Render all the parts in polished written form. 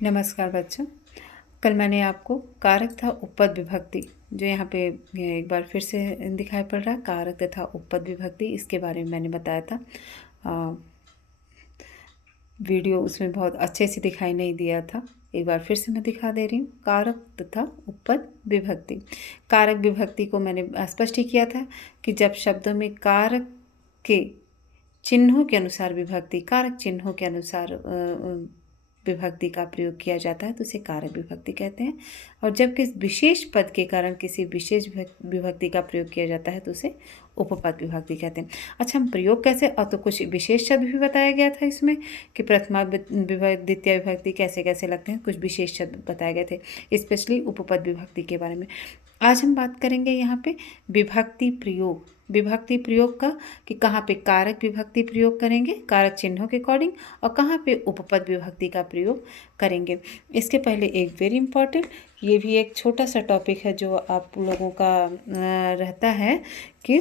नमस्कार बच्चों। कल मैंने आपको कारक तथा उपपद विभक्ति, जो यहाँ पे एक बार फिर से दिखाई पड़ रहा है, कारक तथा उपपद विभक्ति, इसके बारे में मैंने बताया था। वीडियो उसमें बहुत अच्छे से दिखाई नहीं दिया था, एक बार फिर से मैं दिखा दे रही हूँ। कारक तथा उपपद विभक्ति। कारक विभक्ति को मैंने स्पष्ट ही किया था कि जब शब्दों में कारक के चिन्हों के अनुसार विभक्ति, कारक चिन्हों के अनुसार विभक्ति का प्रयोग किया जाता है तो उसे कारक विभक्ति कहते हैं। और जब किस विशेष पद के कारण किसी विशेष विभक्ति का प्रयोग किया जाता है तो उसे उपपद विभक्ति कहते हैं। अच्छा, हम प्रयोग कैसे, और तो कुछ विशेष शब्द भी बताया गया था इसमें कि प्रथमा विभक्ति, द्वितीय विभक्ति कैसे कैसे लगते हैं, कुछ विशेष शब्द बताए गए थे, स्पेशली उपपद विभक्ति के बारे में। आज हम बात करेंगे यहाँ पे विभक्ति प्रयोग, विभक्ति प्रयोग का, कि कहाँ पे कारक विभक्ति प्रयोग करेंगे कारक चिन्हों के अकॉर्डिंग, और कहाँ पे उपपद विभक्ति का प्रयोग करेंगे। इसके पहले एक वेरी इंपॉर्टेंट, ये भी एक छोटा सा टॉपिक है जो आप लोगों का रहता है कि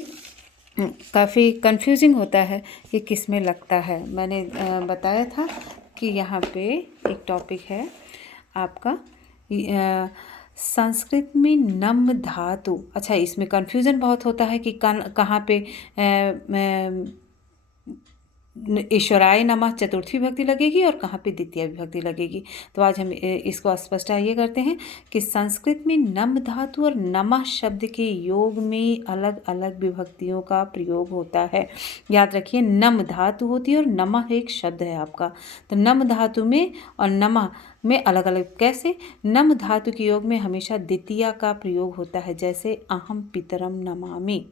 काफ़ी कंफ्यूजिंग होता है कि किस में लगता है। मैंने बताया था कि यहाँ पे एक टॉपिक है आपका संस्कृत में नम धातु। अच्छा, इसमें कन्फ्यूज़न बहुत होता है कि कहाँ पे ईश्वराय नमः चतुर्थी विभक्ति लगेगी और कहाँ पे द्वितीय विभक्ति लगेगी। तो आज हम इसको स्पष्ट ये करते हैं कि संस्कृत में नम धातु और नमः शब्द के योग में अलग अलग विभक्तियों का प्रयोग होता है। याद रखिए, नम धातु होती है और नमः एक शब्द है आपका। तो नम धातु में और नमः में अलग अलग कैसे, नम धातु के योग में हमेशा द्वितीय का प्रयोग होता है, जैसे अहम पितरम नमामि।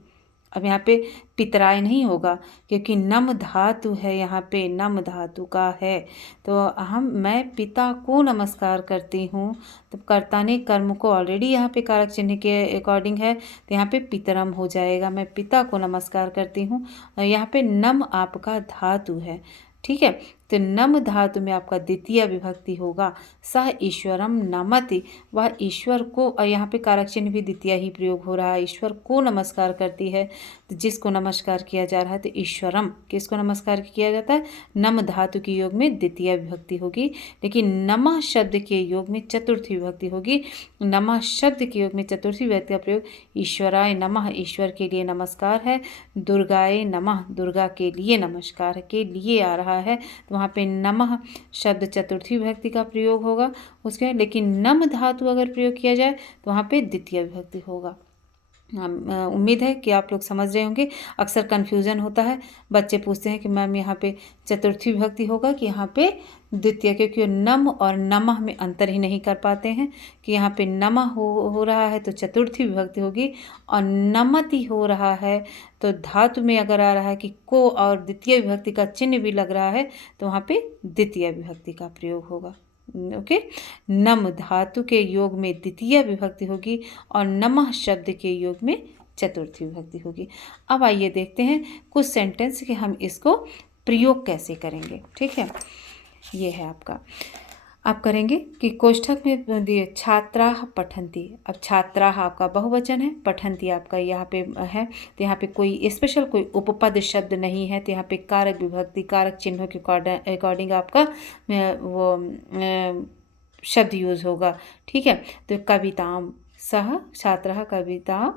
अब यहाँ पे पितराय नहीं होगा क्योंकि नम धातु है, यहाँ पे नम धातु का है। तो मैं पिता को नमस्कार करती हूँ, तो कर्ता ने कर्म को ऑलरेडी यहाँ पे कारक चिन्ह के अकॉर्डिंग है, तो यहाँ पे पितरम हो जाएगा। मैं पिता को नमस्कार करती हूँ, यहाँ पे नम आपका धातु है, ठीक है। तो नम धातु में आपका द्वितीय विभक्ति होगा, सह ईश्वरम नमति, वह ईश्वर को, और यहाँ पे कारक चिन्ह भी द्वितीय ही प्रयोग हो रहा है, ईश्वर को नमस्कार करती है। तो जिसको नमस्कार किया जा रहा है, तो ईश्वरम, किसको नमस्कार किया जाता है, नम धातु के योग में द्वितीय विभक्ति होगी। लेकिन नमः शब्द के योग में चतुर्थी विभक्ति होगी। नमः शब्द के योग में चतुर्थी विभक्ति का प्रयोग ईश्वराय नमः, ईश्वर के लिए नमस्कार है। दुर्गाय नमः, दुर्गा के लिए नमस्कार के लिए आ रहा है, तो वहाँ पे नमः शब्द चतुर्थी विभक्ति का प्रयोग होगा उसके। लेकिन नम धातु अगर प्रयोग किया जाए तो वहाँ पे द्वितीय विभक्ति होगा। उम्मीद है कि आप लोग समझ रहे होंगे। अक्सर कन्फ्यूज़न होता है, बच्चे पूछते हैं कि मैम यहाँ पे चतुर्थी विभक्ति होगा कि यहाँ पे द्वितीय, क्योंकि नम और नमः में अंतर ही नहीं कर पाते हैं कि यहाँ पे नमः हो रहा है तो चतुर्थी विभक्ति होगी, और नमति हो रहा है तो धातु में अगर आ रहा है कि को और द्वितीय विभक्ति का चिन्ह भी लग रहा है तो वहाँ पे द्वितीय विभक्ति का प्रयोग होगा। ओके, नम धातु के योग में द्वितीय विभक्ति होगी और नमः शब्द के योग में चतुर्थी विभक्ति होगी। अब आइए देखते हैं कुछ सेंटेंस कि हम इसको प्रयोग कैसे करेंगे। ठीक है, ये है आपका, आप करेंगे कि कोष्ठक में दिए छात्राः पठन्ति। अब छात्राः आपका बहुवचन है, पठन्ति आपका यहाँ पे है, तो यहाँ पे कोई स्पेशल कोई उपपद शब्द नहीं है, तो यहाँ पे कारक विभक्ति, कारक चिन्हों के अकॉर्डिंग आपका वो शब्द यूज होगा। ठीक है, तो कविताम, सह छात्रः कवितां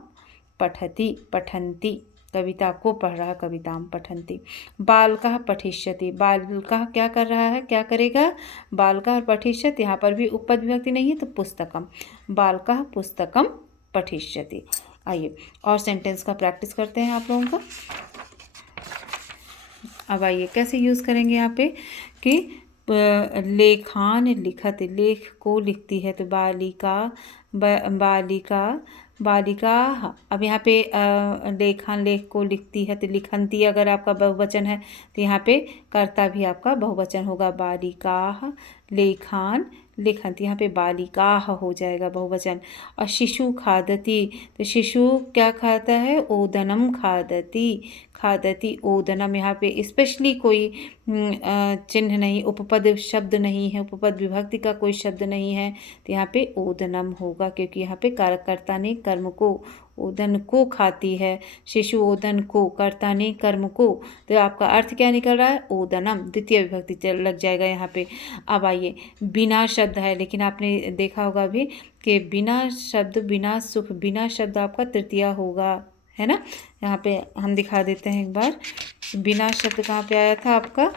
पठति, पठन्ति, कविता को पढ़ रहा, कविताम पठन्ति। बालकः पठिष्यति, बालकः क्या कर रहा है, क्या करेगा, बालकः पठिष्यति, यहाँ पर भी उपपद विभक्ति नहीं है तो पुस्तकम, बालकः पुस्तकम पठिष्यति। आइए और सेंटेंस का प्रैक्टिस करते हैं आप लोगों का। अब आइए कैसे यूज़ करेंगे यहाँ पे कि लेखान लिखत, लेख को लिखती है, तो बालिका, बालिका, बालिका। अब यहाँ पे लेखान, लेख को लिखती है, तो लिखन्ति अगर आपका बहुवचन है तो यहाँ पे कर्ता भी आपका बहुवचन होगा, बालिका लेखान लिखन्ति, यहाँ पे बालिका हो जाएगा बहुवचन। और शिशु खादति, तो शिशु क्या खाता है, ओदनम खादति, खादति ओदनम। यहाँ पे स्पेशली कोई चिन्ह नहीं, उपपद शब्द नहीं है, उपपद विभक्ति का कोई शब्द नहीं है, तो यहाँ पे ओदनम होगा, क्योंकि यहाँ पे कर्ता ने कर्म को, ओदन को खाती है, शिशु ओदन को, कर्ता ने कर्म को, तो आपका अर्थ क्या निकल रहा है? ओदनम, द्वितीय विभक्ति लग जाएगा यहाँ पे। अब आइए, बिना शब्द है, लेकिन आपने देखा होगा अभी कि बिना शब्द, बिना सुख, बिना शब्द आपका तृतीय होगा, है ना। यहाँ पे हम दिखा देते हैं एक बार, बिना शब्द कहाँ पे आया था आपका?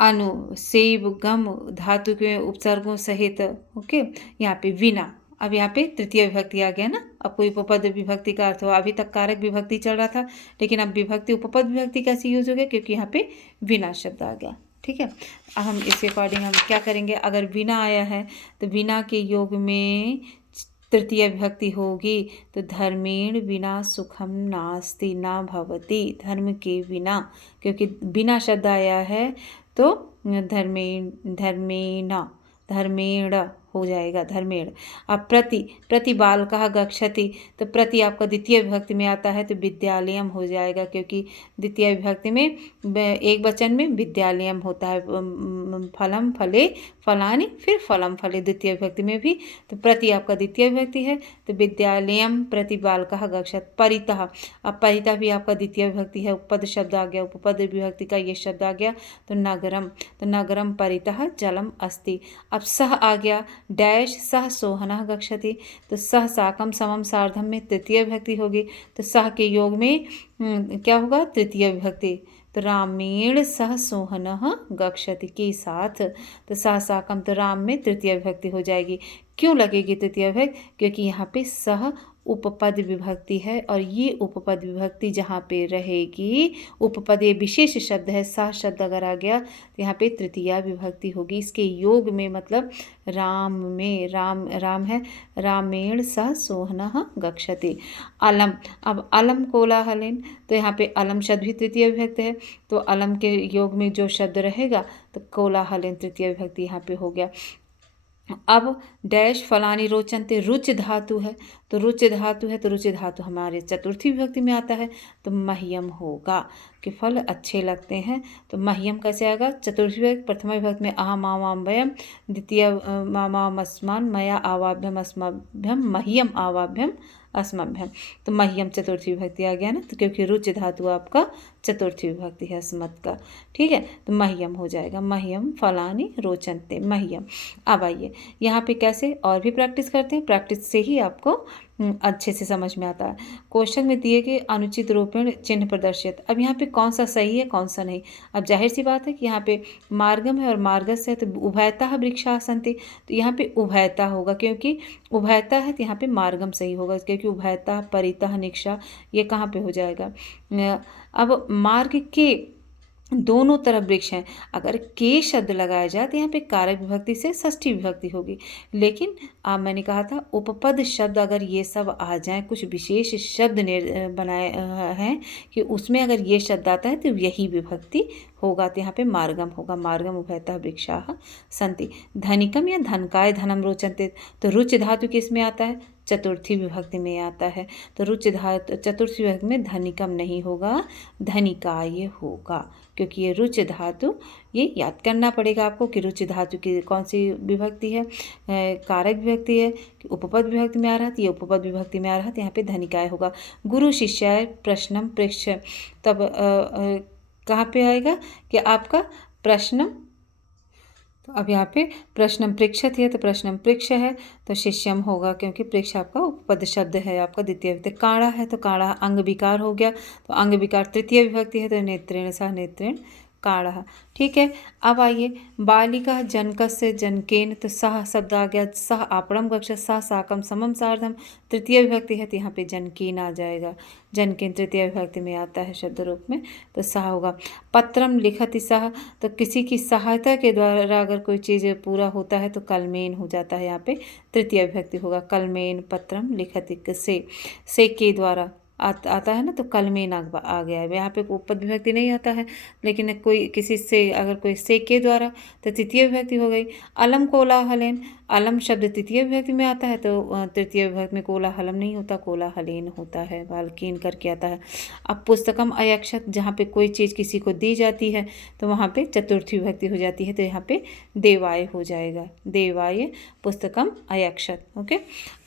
अनु, सेब, गम धातु के उपसर्गों सहित। ओके, यहाँ पे बिना, अब यहाँ पे तृतीय विभक्ति आ गया ना। अब कोई उपपद विभक्ति का अर्थ हो, अभी तक कारक विभक्ति चल रहा था, लेकिन अब विभक्ति उपपद विभक्ति कैसे यूज हो गया? क्योंकि यहाँ पे बिना शब्द आ गया। ठीक है, अब हम इसके अकॉर्डिंग हम क्या करेंगे? अगर बिना आया है तो बिना के योग में तृतीय विभक्ति होगी, तो धर्मेण बिना सुखम नास्ति न भवति। धर्म के बिना, क्योंकि बिना शब्द आया है तो धर्मेण हो जाएगा, धर्मेण। अब प्रति बालकः गच्छति, तो प्रति आपका द्वितीय विभक्ति में आता है तो विद्यालयम हो जाएगा, क्योंकि द्वितीय विभक्ति में एक वचन में विद्यालयम होता है। फलम फले फलानि, फिर फलम फले द्वितीय विभक्ति में भी, तो प्रति आपका द्वितीय विभक्ति है तो विद्यालयम प्रति बालकः गच्छति। परितः, अब परितः भी आपका द्वितीय विभक्ति है, उपपद शब्द आ गया, उपपद विभक्ति का ये शब्द आ गया, तो नगरम परितः जलम अस्ति। अब सह आ गया, डैश सह सोहनः गच्छति, तो सह साकम समम सार्धम में तृतीय विभक्ति होगी, तो सह के योग में क्या होगा? तृतीय विभक्ति, तो रामेण सह सोहनः गच्छति के साथ, तो सह साकम, तो राम में तृतीय विभक्ति हो जाएगी। क्यों लगेगी तृतीय विभक्ति? क्योंकि यहाँ पे सह उपपद विभक्ति है, और ये उपपद विभक्ति जहाँ पे रहेगी, उपपद ये विशेष शब्द है, सह शब्द अगर आ गया तो यहाँ पे तृतीया विभक्ति होगी इसके योग में, मतलब राम में, राम है, रामेण सह सोहनः गच्छति। अलम, अब अलम कोलाहलेन, तो यहाँ पे अलम शब्द भी तृतीय विभक्ति है, तो अलम के योग में जो शब्द रहेगा तो कोलाहलेन तृतीय विभक्ति यहाँ पे हो गया। अब डैश फलानी रोचनते, रुच धातु है, तो रुच धातु है, तो रुच धातु हमारे चतुर्थी विभक्ति में आता है, तो मह्यम होगा कि फल अच्छे लगते हैं। तो मह्यम कैसे आएगा? चतुर्थी विभक्ति, प्रथम विभक्ति में अहम आवाम वयम, द्वितीय मामाम अस्मान, मया आवाभ्यम अस्मभ्यम, मह्यम आवाभ्यम अस्मभ्यम, तो मह्यम चतुर्थी विभक्ति आ गया ना, तो क्योंकि रुच धातु आपका चतुर्थी विभक्ति है अस्मत् का। ठीक है, तो मह्यम हो जाएगा, मह्यम फलानी रोचनते, मह्यम। अब आइए यहाँ पे कैसे और भी प्रैक्टिस करते हैं, प्रैक्टिस से ही आपको अच्छे से समझ में आता है। क्वेश्चन में दिए गए अनुचित रूपेण चिन्ह प्रदर्शित, अब यहाँ पे कौन सा सही है कौन सा नहीं। अब जाहिर सी बात है कि यहाँ पे मार्गम है और मार्गस है, तो उभयतः वृक्षा सन्ति, तो यहाँ पे उभयता होगा, क्योंकि उभयता है तो यहाँ पे मार्गम सही होगा, क्योंकि उभयतः परितः निक्षा ये कहाँ पे हो जाएगा। अब मार्ग के दोनों तरफ वृक्ष हैं, अगर के शब्द लगाया जाए तो यहाँ पे कारक विभक्ति से षष्ठी विभक्ति होगी, लेकिन मैंने कहा था उपपद शब्द अगर ये सब आ जाएं, कुछ विशेष शब्द बनाए हैं कि उसमें अगर ये शब्द आता है तो यही विभक्ति होगा, तो यहाँ पे मार्गम होगा, मार्गम उभयतः वृक्षाः सन्ति। धनिकम या धनकाय धनम रोचन्ते, तो रुच धातु किस में आता है? चतुर्थी विभक्ति में आता है, तो रुच धातु चतुर्थी विभक्ति में धनिकम नहीं होगा, धनिकाय होगा, क्योंकि ये रुच धातु, ये याद करना पड़ेगा आपको कि रुच धातु की कौन सी विभक्ति है, कारक विभक्ति है, उपपद विभक्ति में आ रहा था, ये उपपद विभक्ति में आ रहा था, यहाँ पे धनिकाय होगा। गुरु शिष्याय प्रश्नम पृच्छ, तब कहाँ पे आएगा कि आपका प्रश्नम, तो अब यहाँ पे प्रश्नम पृच्छति है, तो प्रश्नम पृच्छ है तो शिष्यम होगा, क्योंकि पृच्छ आपका उपपद शब्द है आपका द्वितीय विभक्ति। काणा है तो काणा अंग विकार हो गया, तो अंग विकार तृतीय विभक्ति है, तो नेत्रेण सह नेत्रेण काणः। ठीक है, अब आइए बालिका जनकस्य जनकेन, तो सह शब्द आ गया, सह आपणम गच्छति, सह साकम समम सार्धम तृतीय विभक्ति है, तो यहाँ पे जनकेन आ जाएगा, जनकेन तृतीय विभक्ति में आता है शब्द रूप में, तो सह होगा। पत्रम लिखति सह, तो किसी की सहायता के द्वारा अगर कोई चीज़ पूरा होता है तो कलमेन हो जाता है, यहाँ पे तृतीय विभक्ति होगा, कलमेन पत्रम लिखति से के द्वारा, आता है ना, तो कल में ना आ गया है। यहाँ पे उपपद विभक्ति नहीं आता है, लेकिन कोई किसी से अगर कोई से के द्वारा तो तृतीय विभक्ति हो गई। अलम कोलाहलेन, अलम शब्द तृतीय विभक्ति में आता है, तो तृतीय विभक्ति में कोलाहलम नहीं होता, कोलाहलेन होता है, बालकीन करके आता है। अब पुस्तकम अयक्षत, जहाँ पे कोई चीज़ किसी को दी जाती है तो वहाँ पे चतुर्थी विभक्ति हो जाती है, तो यहाँ पे देवाय हो जाएगा, देवाय पुस्तकम अयक्षत। ओके,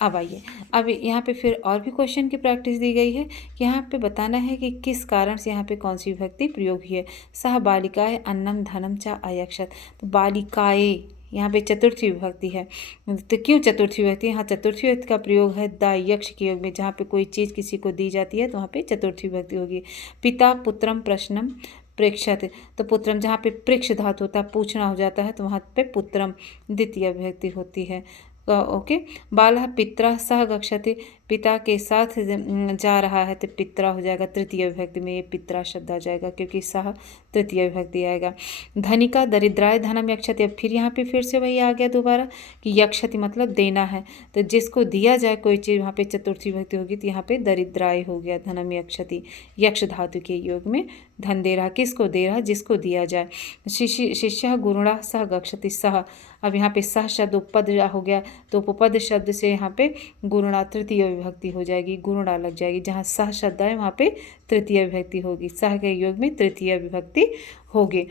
अब आइए, अब यहाँ पे फिर और भी क्वेश्चन की प्रैक्टिस दी गई है कि यहाँ पे बताना है कि किस कारण से यहाँ पे कौन सी विभक्ति प्रयोग हुई है। सह बालिकाए अन्नम धनम च अयक्षत, तो बालिकाए यहाँ पे चतुर्थी विभक्ति है, तो क्यों चतुर्थी विभक्ति? यहाँ चतुर्थी विभक्ति का प्रयोग है द यक्ष के योग में, जहाँ पे कोई चीज़ किसी को दी जाती है तो वहाँ पे चतुर्थी विभक्ति होगी। पिता पुत्रम प्रश्नम प्रेक्षत, तो पुत्रम जहाँ पे प्रेक्ष धातु होता है, पूछना हो जाता है, तो वहाँ पे पुत्रम द्वितीय विभक्ति होती है। ओके, बालः पित्रा सह गच्छति, पिता के साथ जा रहा है, तो पित्रा हो जाएगा तृतीय विभक्ति में, ये पित्रा शब्द आ जाएगा क्योंकि सह तृतीय विभक्ति आएगा। धनिका दरिद्राय धनम यक्षति, अब फिर यहाँ पे फिर से वही आ गया दोबारा कि यक्षति मतलब देना है, तो जिसको दिया जाए कोई चीज़ वहाँ पे चतुर्थी विभक्ति होगी, तो यहाँ पे दरिद्राय हो गया, धनम यक्षति, यक्ष धातु के योग में धन दे रहा, किसको दे रहा? जिसको दिया जाए। शिष्य गुरुणा सह गच्छति, सह, अब यहाँ पे सह शब्द उपपद हो गया, तो उपपद शब्द से यहाँ पे गुरुणा तृतीय विभक्ति हो जाएगी, गुरुणा लग जाएगी, जहाँ सह शब्द है वहाँ पे तृतीय विभक्ति होगी, सह के योग में तृतीय विभक्ति होगी।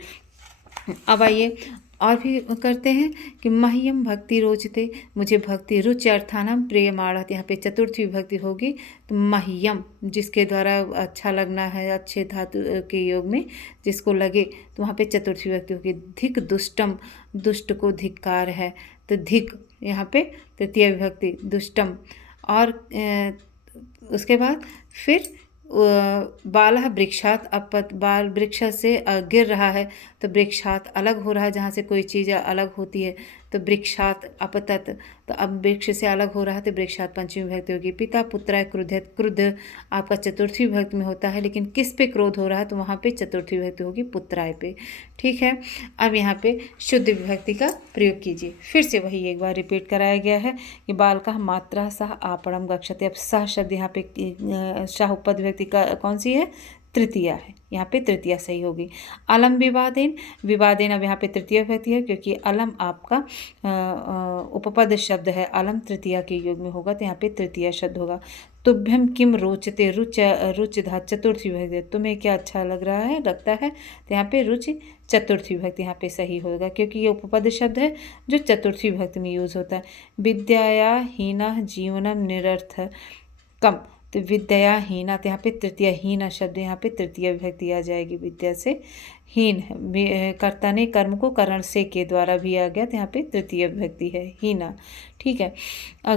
अब आइए और भी करते हैं कि मह्यम भक्ति रोचते, मुझे भक्ति रुचि अर्थानम प्रियमाणत, यहाँ पे चतुर्थी विभक्ति होगी, तो मह्यम जिसके द्वारा अच्छा लगना है, अच्छे धातु के योग में जिसको लगे, तो वहाँ पे चतुर्थी विभक्ति होगी। धिक दुष्टम, दुष्ट को धिक्कार है, तो धिक यहाँ पे तृतीय विभक्ति दुष्टम। और उसके बाद फिर बालः वृक्षात अपत, बाल वृक्ष से गिर रहा है, तो वृक्षात अलग हो रहा है, जहाँ से कोई चीज़ अलग होती है, तो वृक्षात अपतत, तो अब वृक्ष से अलग हो रहा है, तो वृक्षात पंचमी विभक्ति होगी। पिता पुत्राय क्रुध्यत, क्रुद्ध आपका चतुर्थी विभक्ति में होता है, लेकिन किस पे क्रोध हो रहा है, तो वहाँ पे चतुर्थी विभक्ति होगी पुत्राय पे। ठीक है, अब यहाँ पे शुद्ध विभक्ति का प्रयोग कीजिए। फिर से वही एक बार रिपीट कराया गया है कि बालका मात्रा सह आपणम गच्छति, अब सह शब्द यहाँ पे शाह उपपद विभक्ति का कौन सी है? तृतीया है, यहाँ पे तृतीया सही होगी। अलम विवादेन, विवादेन अब यहाँ पे तृतीय विभक्ति है, क्योंकि अलम आपका उपपद शब्द है, अलम तृतीया के योग में होगा, तो यहाँ पे तृतीय शब्द होगा। तुभ्यम किम रोचते, रुच धा चतुर्थी विभक्ति, तुम्हें क्या अच्छा लग रहा है, लगता है, तो यहाँ पे रुचि चतुर्थी विभक्ति यहाँ पे सही होगा, क्योंकि ये उपपद शब्द है जो चतुर्थी विभक्ति में यूज होता है। विद्याया हीना जीवनम निरर्थ कम, तो विद्या हीना, तो यहाँ पे तृतीय हीना शब्द, यहाँ पे तृतीय विभक्ति आ जाएगी, विद्या से हीन, कर्ता ने कर्म को करण से के द्वारा भी आ गया, तो यहाँ पे तृतीय विभक्ति है हीना। ठीक है,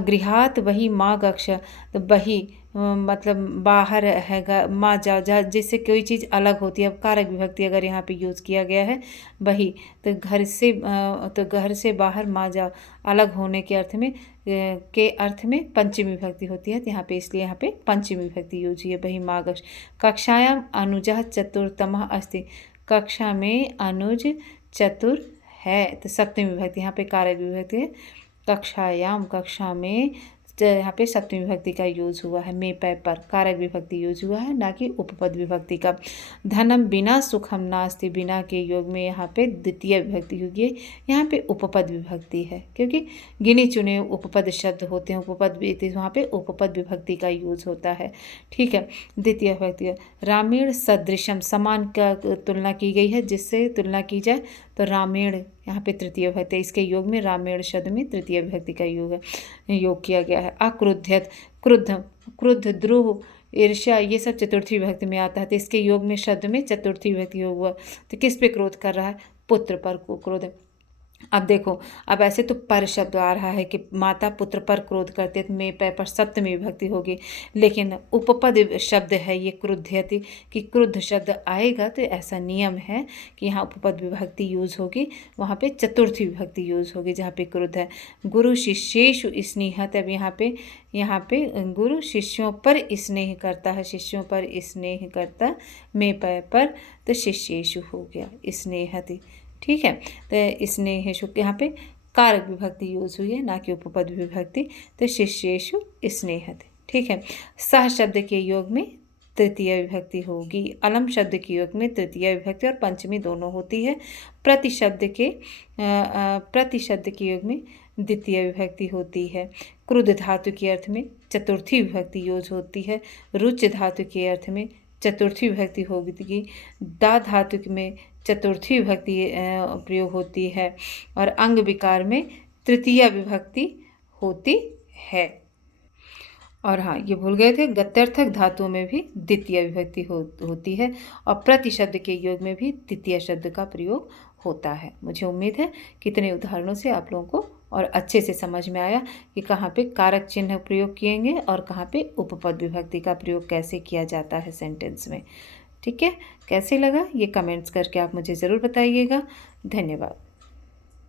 गृहात वही माँ गक्ष, तो वही मतलब बाहर है, माँ जा जिससे कोई चीज़ अलग होती है। अब कारक विभक्ति अगर यहाँ पे यूज़ किया गया है वही, तो घर से बाहर माँ जा, अलग होने के अर्थ में पंचमी विभक्ति होती है, तो यहाँ पे इसलिए यहाँ पे पंचमी विभक्ति यूज हुई है, वही माँ गक्ष। कक्षायाम अनुजः चतुर्थमः अस्ति, कक्षा में अनुज चतुर है, तो सप्तमी विभक्ति, यहाँ पे कारक विभक्ति है। कक्षायाम, कक्षा में, यहाँ पे सप्तमी विभक्ति का यूज हुआ है, में पै पर कारक विभक्ति यूज हुआ है, ना कि उपपद विभक्ति का। धनम बिना सुखम नास्ति, बिना के योग में यहाँ पे द्वितीय विभक्ति होगी, यहाँ पे उपपद विभक्ति है, क्योंकि गिने चुने उपपद शब्द होते हैं, उपपद वहाँ पे उपपद विभक्ति का यूज होता है। ठीक है, द्वितीय विभक्ति। रामेण सदृशम, समान का तुलना की गई है, जिससे तुलना की जाए, तो रामेण यहाँ पे तृतीय विभक्ति, इसके योग में रामेण शब्द में तृतीय विभक्ति का योग किया गया है। अक्रुध्यत, क्रुद्ध, द्रोह, ईर्ष्या, ये सब चतुर्थी विभक्ति में आता है, तो इसके योग में शब्द में चतुर्थी विभक्ति योग हुआ, तो किस पे क्रोध कर रहा है? पुत्र पर क्रोध। अब देखो, अब ऐसे तो पर शब्द आ रहा है कि माता पुत्र पर क्रोध करते, तो में पर सप्तमी विभक्ति होगी, लेकिन उपपद शब्द है ये क्रुध्यति, कि क्रुद्ध शब्द आएगा तो ऐसा नियम है कि यहाँ उपपद विभक्ति यूज होगी, वहाँ पे चतुर्थी विभक्ति यूज होगी जहाँ पे क्रुद्ध है। गुरु शिष्येषु स्नेहत, अब यहाँ पे गुरु शिष्यों पर स्नेह करता है, शिष्यों पर स्नेह करता, में पर, तो शिष्येषु हो गया स्नेहति। ठीक है, तो स्नेहेषु यहाँ पे कारक विभक्ति यूज हुई है, ना कि उपपद विभक्ति, तो शिष्येषु स्नेहते। ठीक है। सह शब्द के योग में तृतीय विभक्ति होगी। अलम शब्द के योग में तृतीय विभक्ति और पंचमी दोनों होती है। प्रति शब्द के योग में द्वितीय विभक्ति होती है। क्रुद्ध धातु के अर्थ में चतुर्थी विभक्ति यूज होती है। रुच धातु के अर्थ में चतुर्थी विभक्ति होगी। दा धातु में चतुर्थी विभक्ति प्रयोग होती है और अंग विकार में तृतीय विभक्ति होती है। और हाँ, ये भूल गए थे, गत्यर्थक धातुओं में भी द्वितीय विभक्ति होती है और प्रति शब्द के योग में भी द्वितीय शब्द का प्रयोग होता है। मुझे उम्मीद है कि इतने उदाहरणों से आप लोगों को और अच्छे से समझ में आया कि कहाँ पे कारक चिन्ह प्रयोग किएंगे और कहाँ पे उपपद विभक्ति का प्रयोग कैसे किया जाता है सेंटेंस में। ठीक है, कैसे लगा ये कमेंट्स करके आप मुझे ज़रूर बताइएगा। धन्यवाद।